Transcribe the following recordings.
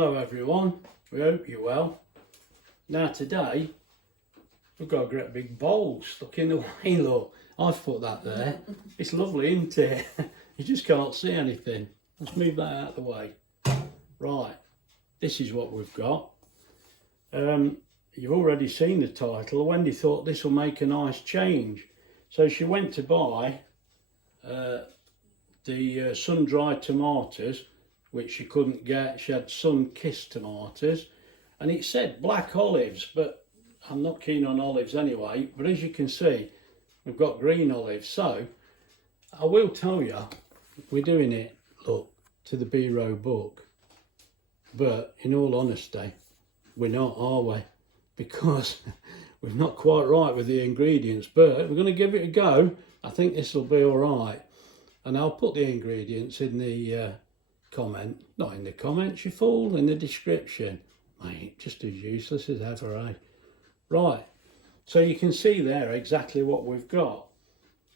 Hello everyone, we hope you're well. Now today we've got a great big bowl stuck in the way, look. I've put that there. It's lovely, isn't it? You just can't see anything. Let's move that out of the way. Right, this is what we've got. You've already seen the title. Wendy thought this will make a nice change. So she went to buy the sun-dried tomatoes, which she couldn't get. She had sun-kissed tomatoes, and it said black olives, but I'm not keen on olives anyway. But as you can see, we've got green olives. So I will tell you, we're doing it, look, to the B-row book. But in all honesty, we're not, are we? Because we're not quite right with the ingredients, but we're going to give it a go. I think this will be all right. And I'll put the ingredients in the comment, not in the comments, you fool, in the description. Mate, just as useless as ever, eh? Right, so you can see there exactly what we've got.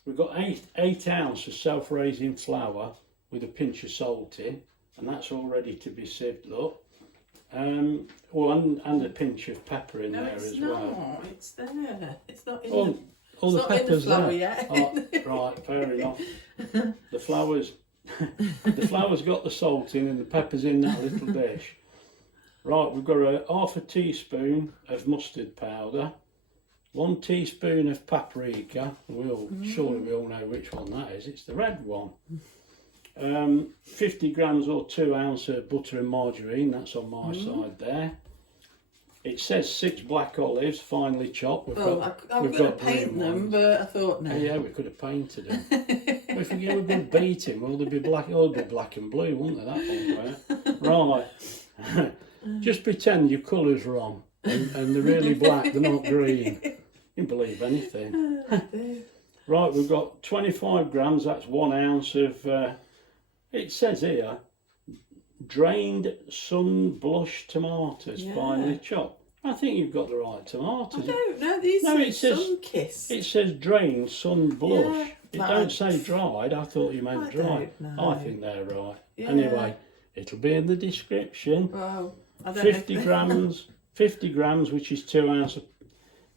We've got 8 ounces of self-raising flour with a pinch of salt in, and that's all ready to be sieved, look. And a pinch of pepper in there as well. No, it's there. It's not in all the peppers flour there. yet. Oh, right, fair enough. The flour's got the salt in and the pepper's in that little dish. Right, we've got a half a teaspoon of mustard powder, 1 teaspoon of paprika. Surely we all know which one that is. It's the red one. 50 grams or 2 ounces of butter and margarine. That's on my side there. It says 6 black olives, finely chopped. I'm going to paint them, but I thought no. Yeah, we could have painted them. If we get a good beating, well, they'd be black. Oh, they'd be black and blue, wouldn't they? That one, right. Just pretend your colour's wrong, and they're really black. They're not green. You can believe anything. Right, we've got 25 grams. That's 1 ounce of. It says here, drained sunblush tomatoes, finely chopped. I think you've got the right tomatoes. I don't know, these say sun-kissed. It says drained sunblush. Yeah, it don't say dried. I thought you meant dried. I think they're right. Yeah. Anyway, it'll be in the description. Well, I don't 50 grams, 50 grams, which is 2 ounces of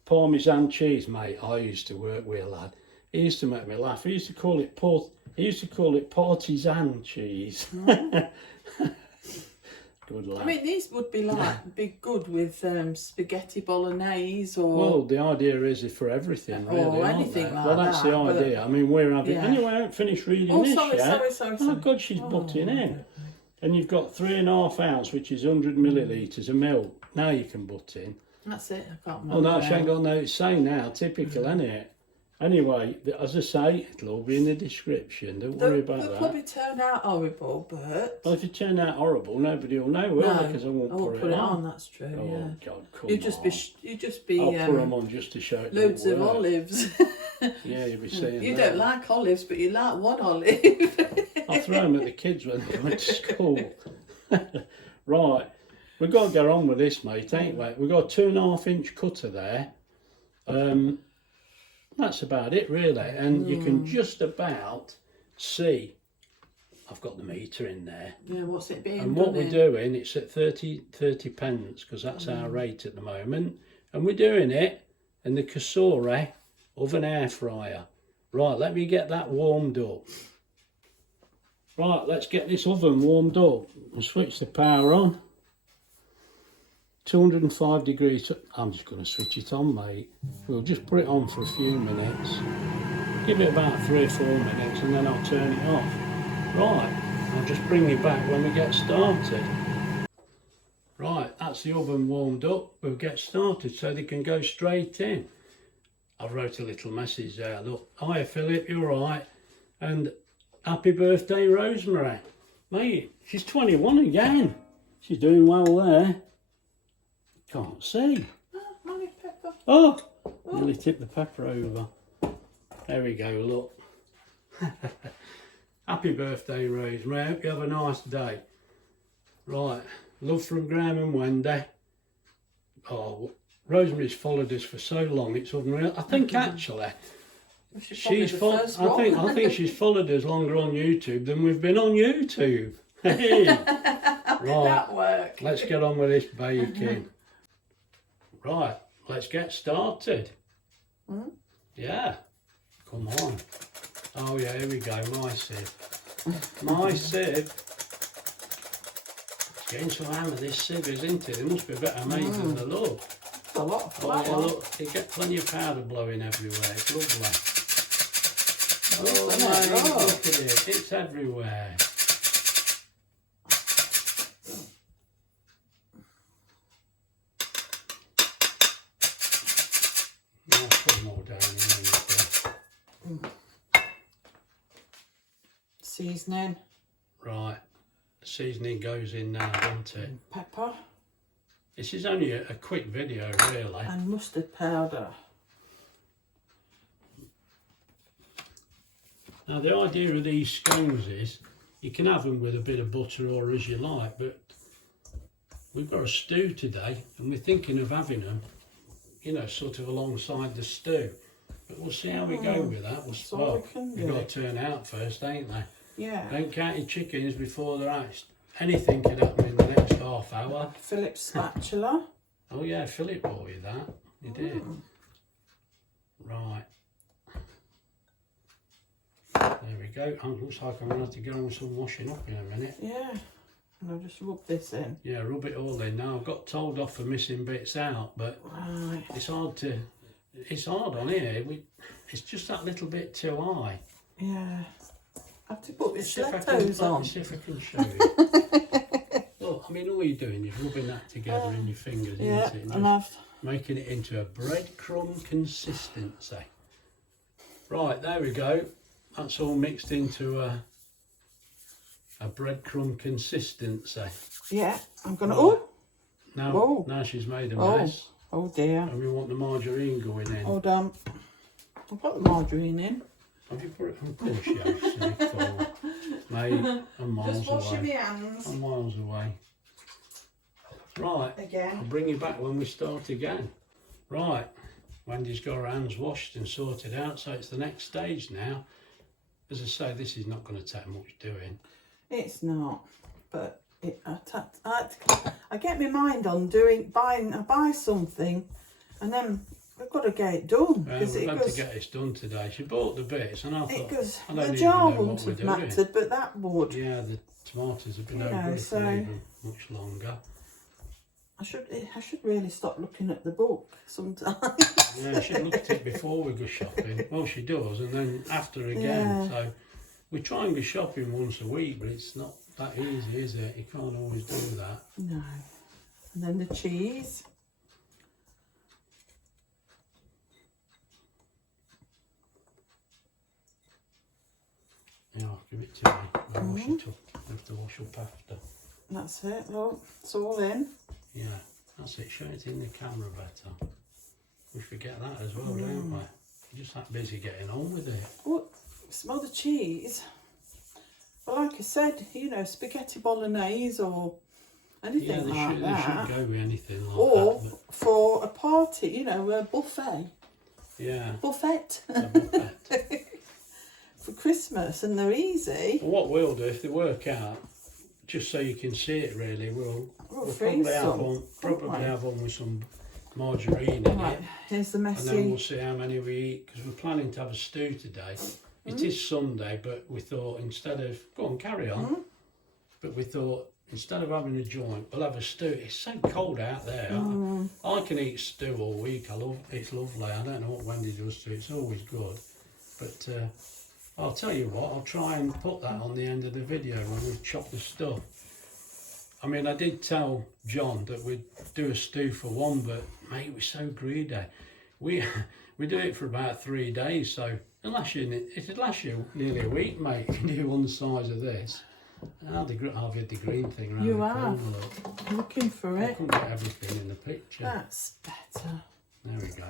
Parmesan cheese, mate. I used to work with a lad. He used to make me laugh. He used to call it partisan cheese. Good lad. I mean, these would be good with spaghetti bolognese or. Well, the idea is for everything, really. Or anything like that. Well, that's the idea. I mean, we're having. Yeah. Anyway, I haven't finished reading this yet. Sorry. Oh God, she's butting in. And you've got 3.5 ounces, which is 100 millilitres of milk. Now you can butt in. That's it. I can't remember. Oh no, she ain't got no say now. Typical, isn't it? Anyway, as I say, it'll all be in the description. Don't worry about that. They'll probably turn out horrible, but. Well, if it turned out horrible, nobody will know, will they? Because I won't put it on. That's true. Oh yeah. God, come on. You just be. I'll put them on just to show it. Loads of olives. Yeah, you'll be seeing. You don't like olives, but you like one olive. I'll throw them at the kids when they went to school. Right, we've got to get on with this, mate, ain't we? We've got a 2.5-inch cutter there. That's about it, really. And you can just about see. I've got the meter in there. Yeah, what's it being? And what we're doing, it's at 30 pence, because that's our rate at the moment. And we're doing it in the Kasori oven air fryer. Right, let me get that warmed up. Right, let's get this oven warmed up and switch the power on. 205 degrees. I'm just going to switch it on, mate. We'll just put it on for a few minutes. Give it about 3 or 4 minutes and then I'll turn it off. Right, I'll just bring you back when we get started. Right, that's the oven warmed up. We'll get started so they can go straight in. I wrote a little message there. Look, hiya Philip, you're right. And happy birthday, Rosemary. Mate, she's 21 again. She's doing well there. Can't see. Mommy pepper. Oh, nearly tipped the pepper over. There we go, look. Happy birthday, Rosemary. I hope you have a nice day. Right, love from Graham and Wendy. Oh, Rosemary's followed us for so long, it's unreal. I think actually, I think she's followed us longer on YouTube than we've been on YouTube. Hey. Did that work? Let's get on with this baking. Right, let's get started. Yeah, come on. Oh yeah, here we go, my sieve. My sieve. It's getting so hammer, this sieve, isn't it? It must be better made than the look. It's a lot of Oh yeah, flour. look, you get plenty of powder blowing everywhere. It's lovely. Oh Isn't it? my, Oh. look at it, it's everywhere. I'll put more down here. Seasoning, Right, the seasoning goes in now, doesn't it? pepper This is only a quick video, really. and mustard powder. Now, the idea of these scones is you can have them with a bit of butter or as you like, but we've got a stew today and we're thinking of having them, you know, sort of alongside the stew. But we'll see how we go with that. all we can We've do. got to turn out first, ain't they? Yeah. Don't count your chickens before they're hatched. Anything can happen in the next half hour. Phillips spatula. Oh yeah, Philip bought you that. He did. Right. There we go. Looks like I'm going to have to go on with some washing up in a minute. Yeah. And I'll just rub this in. Yeah, rub it all in. Now I've got told off for missing bits out, but Right. it's hard on here. It's just that little bit too high. Yeah. I have to put the See if I stilettos on. see if I can show you. Look, I mean, all you're doing is rubbing that together in your fingers, Yeah. isn't it? And And just I've making it into a breadcrumb consistency. Right, there we go. That's all mixed into a breadcrumb consistency. yeah. I'm gonna. Right. Oh. Now, now she's made a Oh. mess, Oh dear. and we want the margarine going in. Hold on. I've got the margarine in. Have you put it? Of course you have, silly fool. Mate, I'm miles Just washing away. my hands I'm miles away. Right, I'll again. bring you back when we start again. Right, Wendy's got her hands washed and sorted out, so it's the next stage now. As I say, this is not going to take much doing. It's not, but I get my mind on I buy something, and then we've got to get it done because We've it had goes. to get this done today. She bought the bits, and I It thought, goes. I don't The even jar know what wouldn't we're have doing. mattered, but that would. Yeah, the tomatoes have been You over know, it so- for even much longer. I should really stop looking at the book sometimes. Yeah, she looked at it before we go shopping. Well, she does, and then after again. Yeah. So we try and go shopping once a week, but it's not that easy, is it? You can't always do that. No. And then the cheese. Yeah, give it to me. I'll wash it up. I have to wash up after. That's it. Look, it's all in. Yeah, that's it. Show it in the camera better. We forget that as well, don't we? You're just that busy getting on with it. Oh, smell the cheese. Well, like I said, you know, spaghetti bolognese or Yeah, anything they like should that. go with anything like Or that. for a party, you know, a buffet. But yeah, Buffet a buffet. for Christmas, and they're easy. Well, what we'll do if they work out, just so you can see it really, we'll freeze probably have some, one, won't probably we? have one with some margarine in Right, it, here's the and then we'll messy. see how many we eat because we're planning to have a stew today. It is Sunday, but we thought instead of go on, carry on. But we thought instead of having a joint, we'll have a stew. It's so cold out there. I can eat stew all week. It's lovely. I don't know what Wendy does to it. It's always good. But I'll tell you what, I'll try and put that on the end of the video when we chop the stuff. I mean, I did tell John that we'd do a stew for one, but mate, we're so greedy. We do it for about 3 days, so it'd last you nearly a week, mate. You do one the size of this. I'll get the green thing around You the are. corner, look. Looking for I it. couldn't get everything in the picture. That's better. There we go.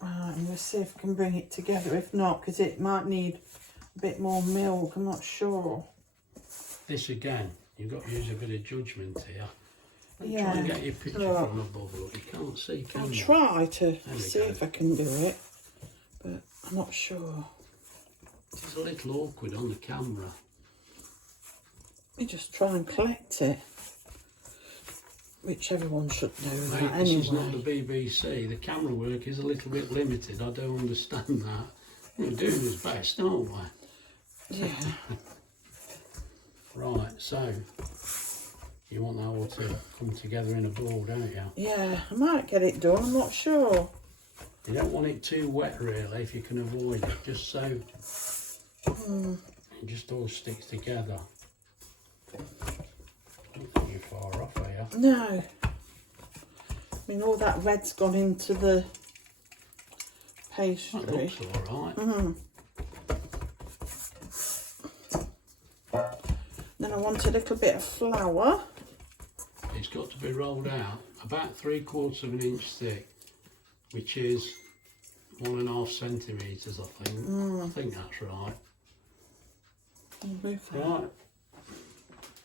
Right, and we'll see if we can bring it together. If not, because it might need a bit more milk. I'm not sure. This again, you've got to use a bit of judgment here. Try Yeah. and get your picture Right. from above. Look, you can't see, can I'll you? try to we see go. if I can do it, but I'm not sure. It's a little awkward on the camera. Let me just try and collect it. which everyone should know Mate, that this anyway. is not the BBC. The camera work is a little bit limited. I don't understand that. We're doing his best, aren't we? Yeah. Right, so you want that all to come together in a ball, don't you? Yeah, I might get it done, I'm not sure. You don't want it too wet, really, if you can avoid it, just so it just all sticks together. I don't think you're far off, are you? No. I mean, all that red's gone into the pastry. That looks all right. Then I want a little bit of flour. It's got to be rolled out about 3/4 of an inch thick, which is 1.5 centimetres, I think. I think that's right.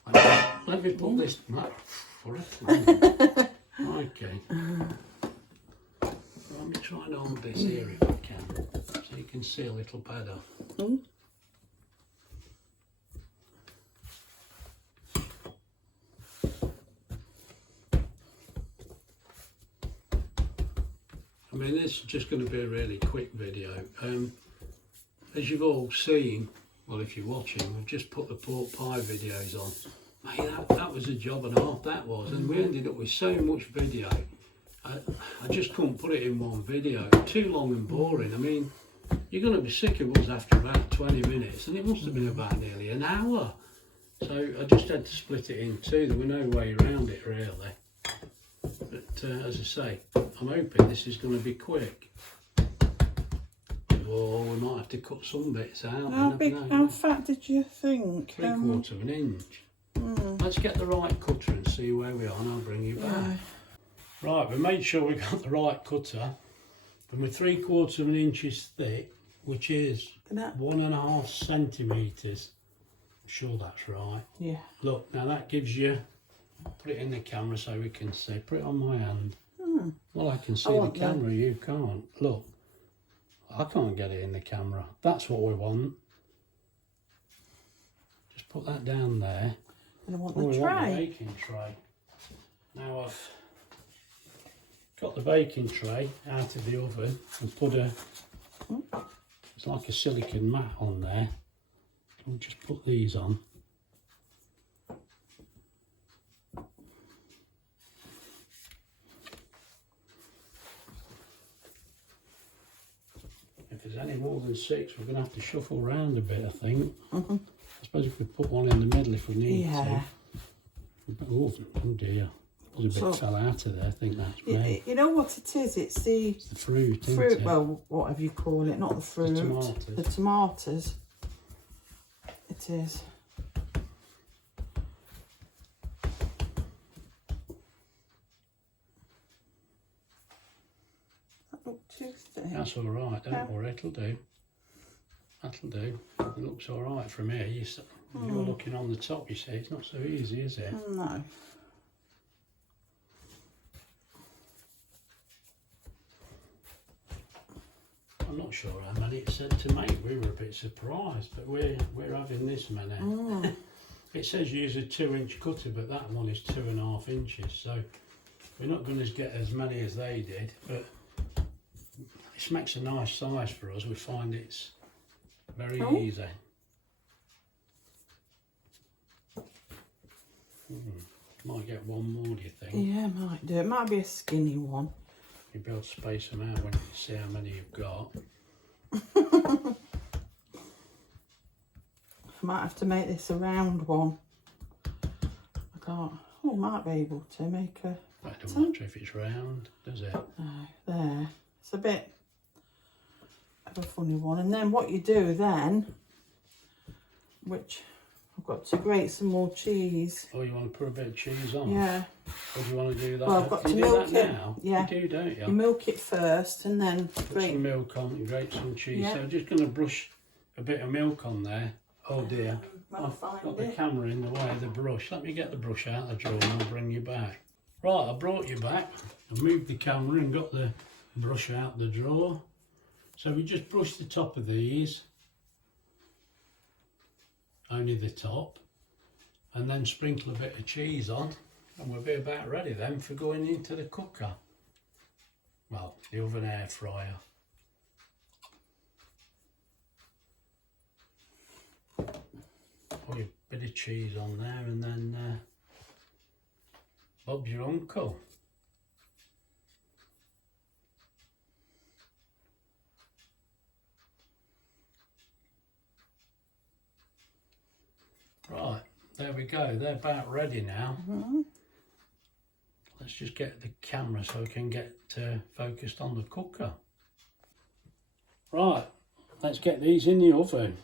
Right. Let me put this back for it. Okay. Let me try and hold this here if I can, so you can see a little better. I mean, this is just going to be a really quick video. As you've all seen, well, if you're watching, we've just put the pork pie videos on. Mate, that was a job and a half, that was, and we ended up with so much video. I just couldn't put it in one video. Too long and boring. I mean, you're going to be sick of us after about 20 minutes, and it must have been about nearly an hour. So I just had to split it in two. There were no way around it, really. But as I say, I'm hoping this is going to be quick. Or we might have to cut some bits out. How fat did you think? 3/4 of an inch. Let's get the right cutter and see where we are, and I'll bring you back. Right, we made sure we got the right cutter, and we're 3/4 of an inch thick, which is 1.5 centimetres. I'm sure that's right. Yeah. Look, now that gives you, put it in the camera so we can see, put it on my hand. Well, I can see the camera, you can't. Look, I can't get it in the camera. That's what we want. Just put that down there. And I want We the want the tray. baking tray. Now I've got the baking tray out of the oven and put it's like a silicone mat on there. I'll just put these on. If there's any more than 6, we're going to have to shuffle around a bit, I think. I suppose if we put one in the middle if we need to. Oh dear. There's a bit fell out of there, I think that's me. You know what it is? It's the fruit, isn't it? Well, whatever you call it, not the fruit. The tomatoes. The tomatoes. It is. That look too thick. That's all right, don't worry, it'll do. That'll do. It looks all right from here. You're looking on the top, you see. It's not so easy, is it? No. I'm not sure how many it said to make. We were a bit surprised, but we're having this many. It says use a 2-inch cutter, but that one is 2.5 inches, so we're not going to get as many as they did, but this makes a nice size for us. We find it's very easy. Might get one more, do you think? Yeah, might do. It might be a skinny one. You'll be able to space them out when you see how many you've got. I might have to make this a round one. I can't. Oh, I might be able to make a. That don't matter if it's round, does it? No, there. It's a bit of a funny one. And then what you do then, which I've got to grate some more cheese. Oh, you want to put a bit of cheese on? Yeah. Or do you want to do that? Well, I've got Can to you do milk that it. now? Yeah. You do, don't you? You milk it first and then Put some milk on and grate some cheese. Yeah. So I'm just going to brush a bit of milk on there. Oh dear, I've got the camera in the way of the brush. Let me get the brush out of the drawer and I'll bring you back. Right, I brought you back. I moved the camera and got the brush out of the drawer. So we just brush the top of these, only the top, and then sprinkle a bit of cheese on. And we'll be about ready then for going into the cooker. Well, the oven air fryer. Put a bit of cheese on there and then Bob's your uncle. Right, there we go. They're about ready now. Let's just get the camera so we can get focused on the cooker. Right, let's get these in the oven.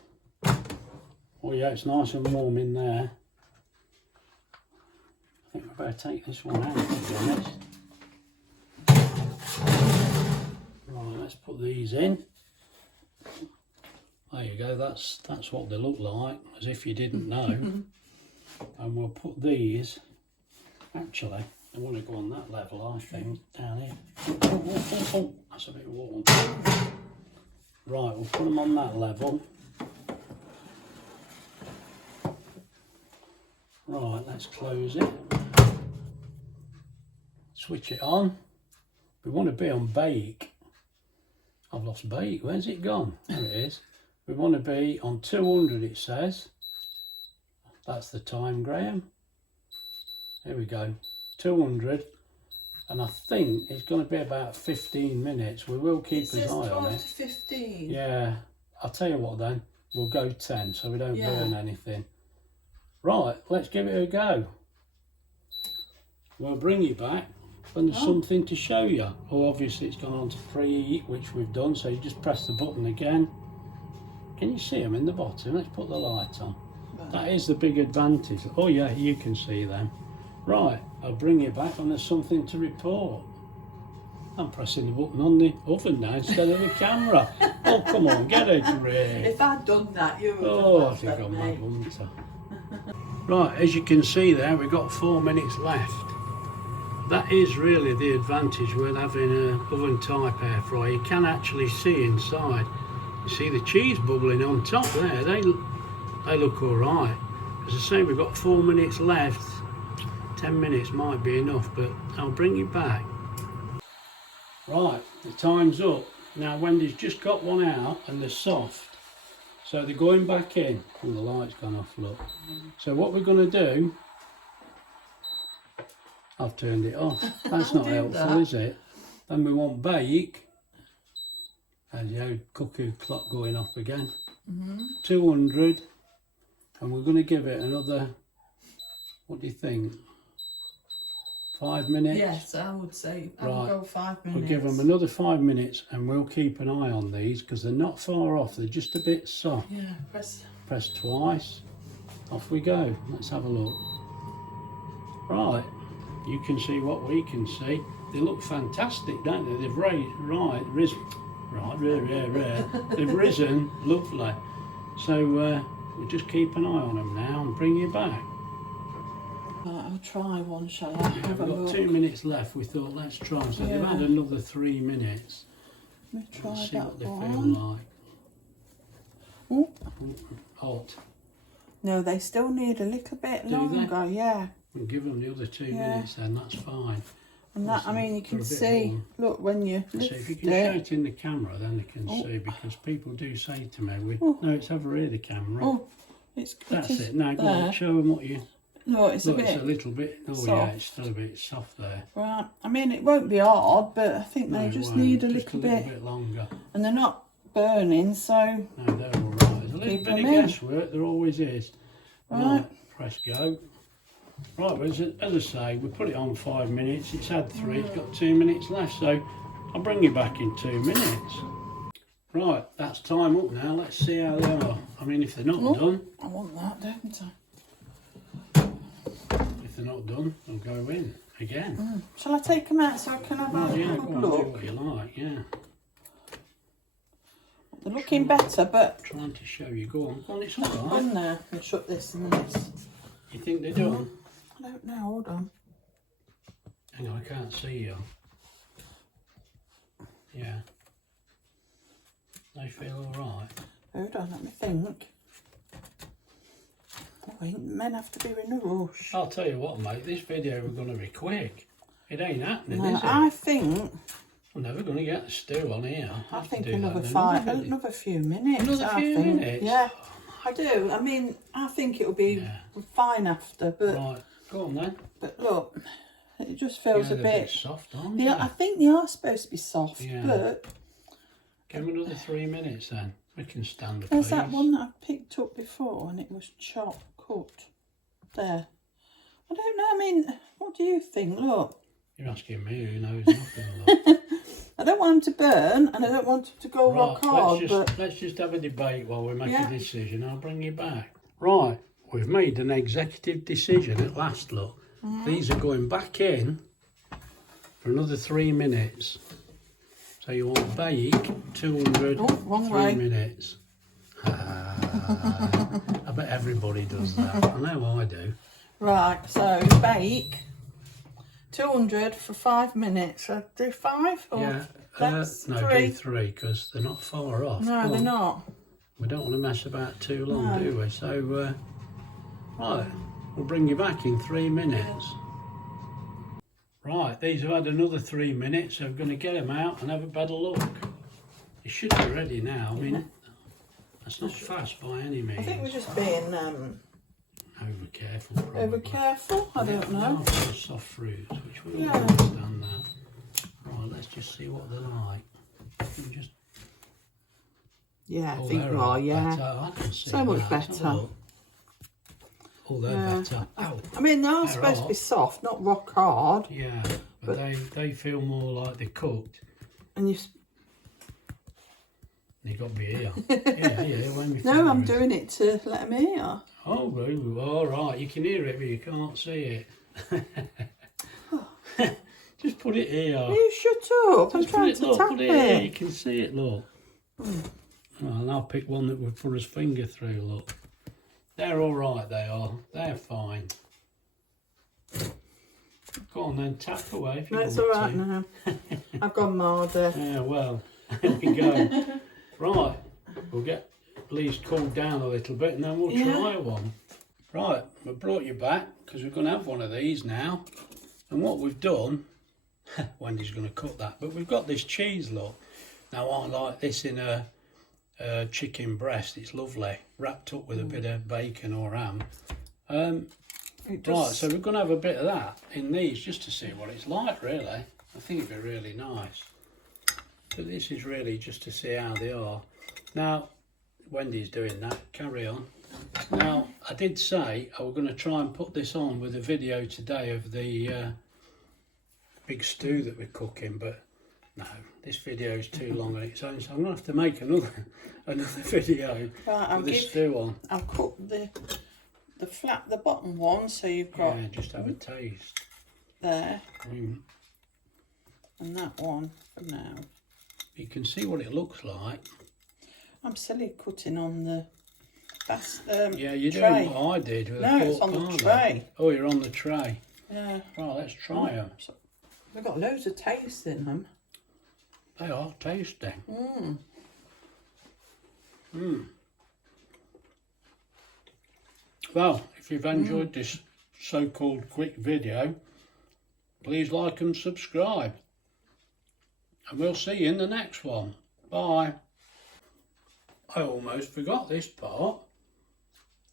Oh yeah, it's nice and warm in there. I think we better take this one out, to be honest. Right, let's put these in. There you go, that's what they look like, as if you didn't know. And we'll put these, actually, I want to go on that level, I think, down here. Oh, that's a bit warm. Right, we'll put them on that level. Right, let's close it. Switch it on. We want to be on bake. I've lost bake, where's it gone? There it is. We want to be on 200, it says. That's the time, Graham. Here we go, 200. And I think it's going to be about 15 minutes. We will keep an eye on it. It says 12 to 15. Yeah, I'll tell you what then. We'll go 10 so we don't burn anything. Right, let's give it a go. We'll bring you back when there's something to show you. Oh, obviously it's gone on to preheat, which we've done, so you just press the button again. Can you see them in the bottom? Let's put the light on. Right. That is the big advantage. Oh yeah, you can see them. Right, I'll bring you back when there's something to report. I'm pressing the button on the oven now instead of the camera. Oh, come on, get a grip. If I'd done that, you would Oh, I have think laughed I'm at mad, me. wouldn't I? Right, as you can see there, we've got 4 minutes left. That is really the advantage with having an oven type air fryer. You can actually see inside. You see the cheese bubbling on top there. They look all right. As I say, we've got 4 minutes left. 10 minutes might be enough, but I'll bring you back. Right, the time's up. Now Wendy's just got one out and they're soft. So they're going back in. Oh, the light's gone off, look. So what we're going to do... I've turned it off. That's not helpful, is it? Then we want bake. There's the old cuckoo clock going off again. 200. And we're going to give it another... What do you think? 5 minutes? Yes, I would say I would go 5 minutes. We'll give them another 5 minutes and we'll keep an eye on these because they're not far off, they're just a bit soft. Yeah, Press twice. Off we go. Let's have a look. Right, you can see what we can see. They look fantastic, don't they? They've risen. They've risen, lovely. So we'll just keep an eye on them now and bring you back. Right, I'll try one, shall I? We've got 2 minutes left. We thought let's try. So they've had another 3 minutes. Let me try Let's see that what they one. feel like. Ooh. Hot. No, they still need a little bit longer. Yeah. We'll give them the other 2 minutes then. That's fine. And that, I mean, you can see. Look, when you lift So if you can show it in the camera, then they can see, because people do say to me, "No, it's over here, the camera." Oh, That's it. Now go on, show them what you. No, it's Look, a bit. it's a little bit. Oh soft. yeah, it's still a bit soft there. Right. I mean, it won't be hard, but I think No, they it just won't. need a Just little bit. longer. And they're not burning, so. No, they're all right. There's a little Keep bit of them in. guesswork. There always is. Right. Press go. Right, but as I say, we put it on 5 minutes. It's had 3. It's got 2 minutes left, so I'll bring you back in 2 minutes. Right, that's time up now. Let's see how they are. I mean, if they're not done. I want that, don't I? If they're not done, I'll go in again. Shall I take them out so I can have a Yeah, good go on, do look? what you like, yeah. They're looking better, but. Trying to show you. Go on, it's all right. On there. I'll shut this and this. You think they're done? I don't know, hold on. Hang on, I can't see you. Yeah. They feel all right. Hold on, let me think. Oh, point. Men have to be in a rush. I'll tell you what, mate, this video we're going to be quick. It ain't happening, No, is it? I think... We're never going to get the stew on here. I think another few minutes. Another few minutes? Yeah, I do. I mean, I think it'll be fine after, but... Right, go on then. But look, it just feels a bit soft, aren't they? I think they are supposed to be soft, Yeah. but... Give them another 3 minutes then. We can stand up. There's that one that I picked up before and it was chopped, cut. There. I don't know, I mean, what do you think? Look. You're asking me who knows nothing. Look. I don't want them to burn and I don't want them to go rock hard, let's just have a debate while we make a decision. I'll bring you back. Right, we've made an executive decision at last, look. These are going back in for another 3 minutes. So you want bake 200 3 minutes. I bet everybody does that. I know I do. Right, so bake 200 for 5 minutes. So do 5 or no, 3? do 3 because they're not far off. No, they're not. We don't want to mess about too long, do we? So, right, we'll bring you back in 3 minutes. Right, these have had another 3 minutes, so we're going to get them out and have a better look. It should be ready now. I mean, that's not fast by any means. I think we're just being over careful. Probably. over careful. I don't know. Soft fruits, which we all understand that. Right, let's just see what they're like. Just... Yeah, I think we are. Yeah, better. I can see so much that. better. Oh, they're better. Ow. I mean, they're supposed to be soft, not rock hard. Yeah, but they feel more like they're cooked. And you got me here. yeah. When no, I'm doing it to let them hear. Oh, all right. You can hear it, but you can't see it. Just put it here. You shut up. I'm trying to tap put it here. You can see it, look. Well, and I'll pick one that would put his finger through, look. They're all right, they are. They're fine. Go on then, tap away if you want to. It's all right now. I've gone marder. Yeah, well, here we go. Right, we'll get these cooled down a little bit and then we'll try one. Right, we brought you back because we're going to have one of these now. And what we've done, Wendy's going to cut that, but we've got this cheese, look. Now I like this in a chicken breast. It's lovely, wrapped up with a bit of bacon or ham. Right, so we're going to have a bit of that in these just to see what it's like, really. I think it'd be really nice. But this is really just to see how they are. Now, Wendy's doing that. Carry on. Now, I did say I was going to try and put this on with a video today of the big stew that we're cooking, but no, this video is too long on its own, so I'm going to have to make another video with the stew on. I'll cook the bottom one, so you've got... Yeah, just have a taste. There. And that one for now. You can see what it looks like. I'm silly cutting on the... That's yeah, you're tray. doing what I did with no, a it's on the tray. Oh, you're on the tray. Yeah. Right, let's try them. So, they've got loads of taste in them. They are tasty. Well, if you've enjoyed this so-called quick video, please like and subscribe. And we'll see you in the next one. Bye. I almost forgot this part.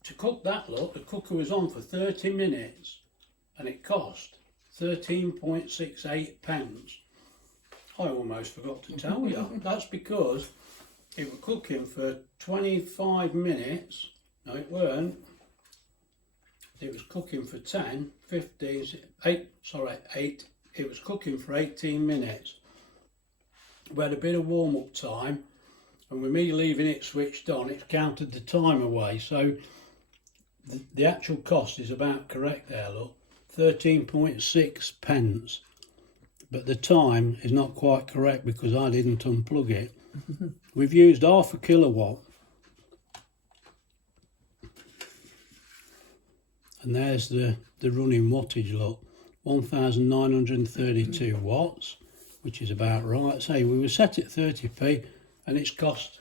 To cook that, look, the cooker was on for 30 minutes and it cost 13.68 pence. I almost forgot to tell you. That's because it was cooking for 25 minutes. No, it weren't. It was cooking for 10, 15, 8. It was cooking for 18 minutes. We had a bit of warm-up time, and with me leaving it switched on, it counted the time away. So the actual cost is about correct there, look. 13.6 pence. But the time is not quite correct because I didn't unplug it. We've used half a kilowatt. And there's the running wattage, look. 1,932 watts, which is about right. Say we were set at 30p and it's cost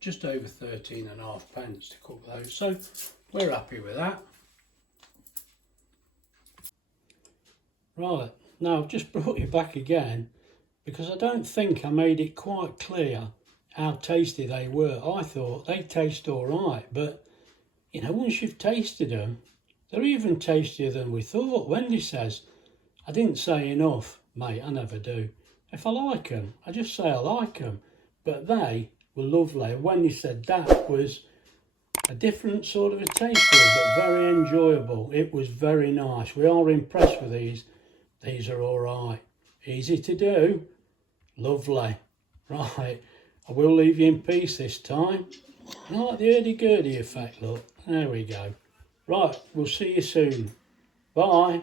just over 13.5 pence to cook those. So we're happy with that. Right, now I've just brought you back again because I don't think I made it quite clear how tasty they were. I thought they taste all right, but you know, once you've tasted them, they're even tastier than we thought. Wendy says, I didn't say enough, mate, I never do. If I like them, I just say I like them. But they were lovely. Wendy said that was a different sort of a taste to it, but very enjoyable. It was very nice. We are impressed with these. These are all right. Easy to do. Lovely. Right, I will leave you in peace this time. I like the hurdy-gurdy effect, look. There we go. Right, we'll see you soon. Bye.